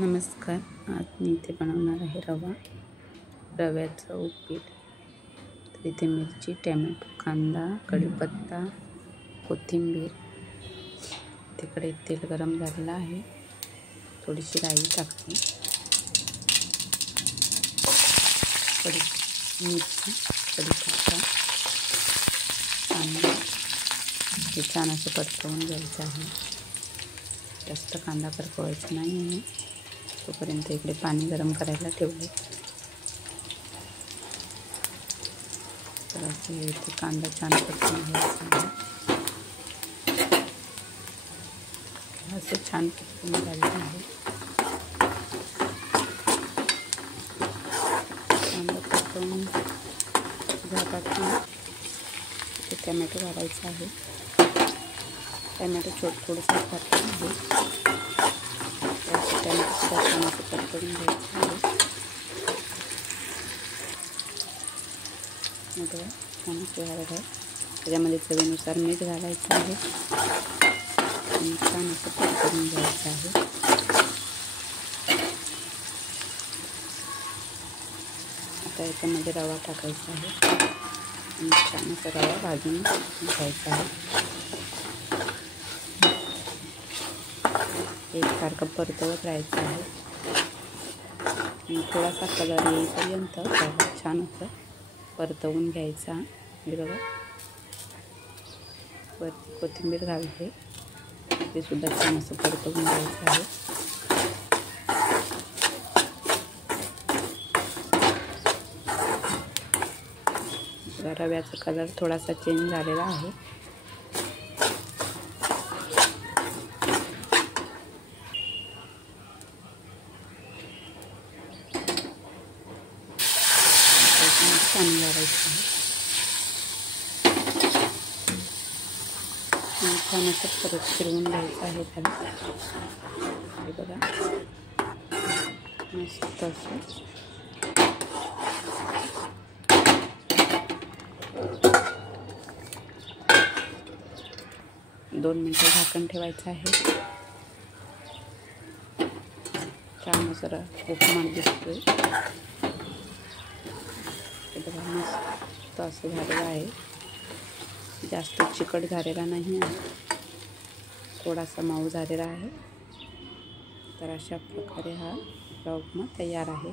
नमस्कार. आज मी इथे बनवणार आहे रव्याचं उपीट. तर इथे मिरची, टोमॅटो, कांदा, कढीपत्ता, कोथिंबीर. तिकडे तेल गरम झालेलं आहे. थोडीशी राई टाकते. मिरची, कढीपत्ता, कांदा हे छान असं परतवून घ्यायचं आहे. जास्त कांदा परतवायचा नाही आहे. तोपर्यंत इकडे पाणी गरम करायला ठेवले. तर असे इथे कांदा छान परतवून घ्यायचा आहे. असं छान परतवून घ्यायचं आहे. कांदा परतवून झाला की इथे टोमॅटो घालायचा आहे. टोमॅटो थोडंसं टाकून आहे. टोमॅटो सुद्धा छान असं परतवून घ्यायचं आहे. छान असं घालायचं आहे. त्याच्यामध्ये चवीनुसार मीठ घालायचं आहे आणि छान असं परतवून घ्यायचं आहे. आता याच्यामध्ये रवा टाकायचा आहे आणि छान असा रवा भाजून घ्यायचा आहे. एकसारखं परतवत राहायचं आहे आणि थोडासा कलर येईपर्यंत रवा छान असं परतवून घ्यायचा. हे बघा, वरती कोथिंबीर घालते. ते सुद्धा छान असं परतवून घ्यायचं आहे. रव्याचा कलर थोडासा चेंज झालेला आहे. पाणी घालायचं आहे. छान असं परत फिरवून घ्यायचं आहे त्याला. हे बघा, मस्त असं दोन मिनिटं झाकण ठेवायचं आहे. छान असं उपमा दिसतोय. हे बघा, मस्त असं झालेलं आहे. जास्त चिकट झालेला नाही आहे, थोडासा मऊ झालेला आहे. तर अशा प्रकारे हा उपमा तयार आहे.